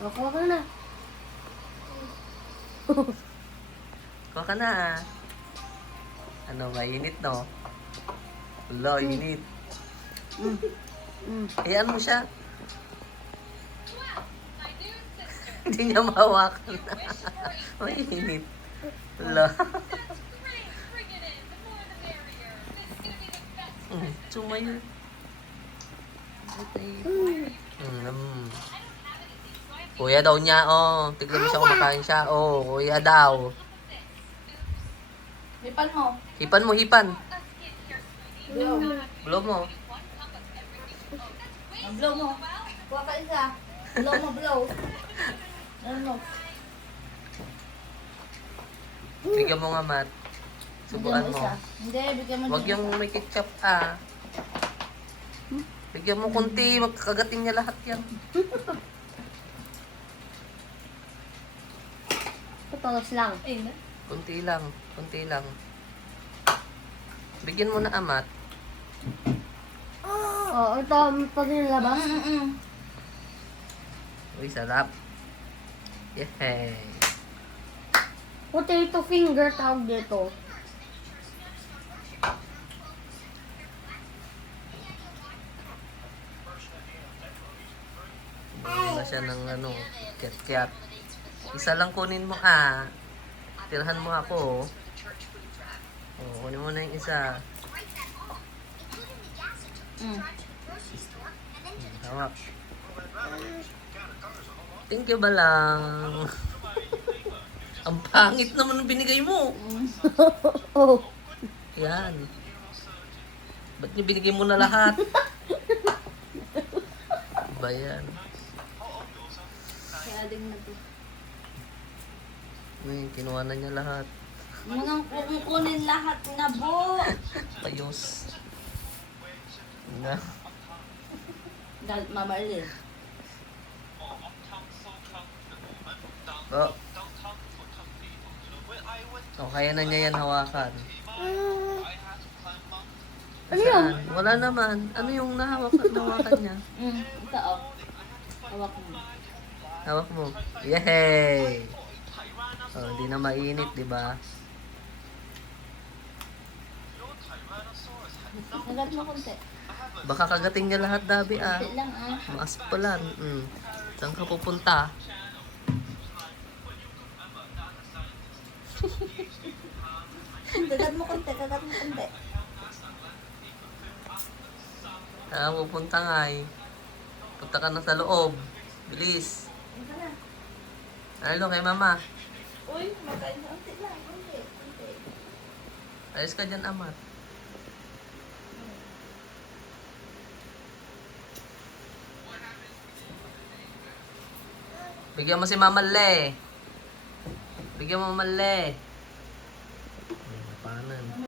Kuha ka na. Kuha ka na. Ano, mainit no? Wala, init. Hayaan mo siya. Hindi niya mahawakan. Mainit. Wala. Sumayo. Kuya daw niya, oh. Tignan mo siya kumakain siya. Oh, kuya daw. Hipan mo. Hipan mo, hipan. Blow. Blow mo. Blow mo. Kuha ka isa. Blow mo, blow. Ano? Bigyan mo nga, Mat. Subuan mo. Hindi, bigyan mo. Huwag yung may ketchup, ah. Bigyan mo kunti, magkakagating niya lahat yan. Tutulos lang. Kunti lang, kunti lang. Bigyan mo na, Amat. Oh, ito pag nilabas. Uy, sarap. Yehey. Potato finger tawag dito. Bumili na siya ng ano, cat-cat. Isa lang kunin mo, ah. Tirahan mo ako. Oh, kunin mo na yung isa. Hawak. Thank you ba lang? Ang pangit naman ng binigay mo. Oh. Yan. Ba't niyo binigay mo na lahat? Ba yan? Kaya din na to. Uy, kinuha na niya lahat. Munang kukunin lahat na bo. Payos. Na. Mama Elin. Oh. Oh, kaya na niya yan hawakan. Ano yun? Saan? Wala naman. Ano yung nahawakan niya? Ito oh. Hawak mo. Hawak mo. Yehey! Oh, hindi na mainit, di ba? Nagat mo konti. Baka kagating niya lahat, Dabi, ah. Konti lang ah. Maaspalan. Saan ka pupunta? Kagat mo konti, kagat mo konti. Saan ka pupunta nga eh? Punta ka na sa loob. Bilis. Ano kay mama? Uy, makain na. Konti lang, konti. Ayos ka dyan, Amat. Bigyan mo si Mama Le. Bigyan mo Mama Le.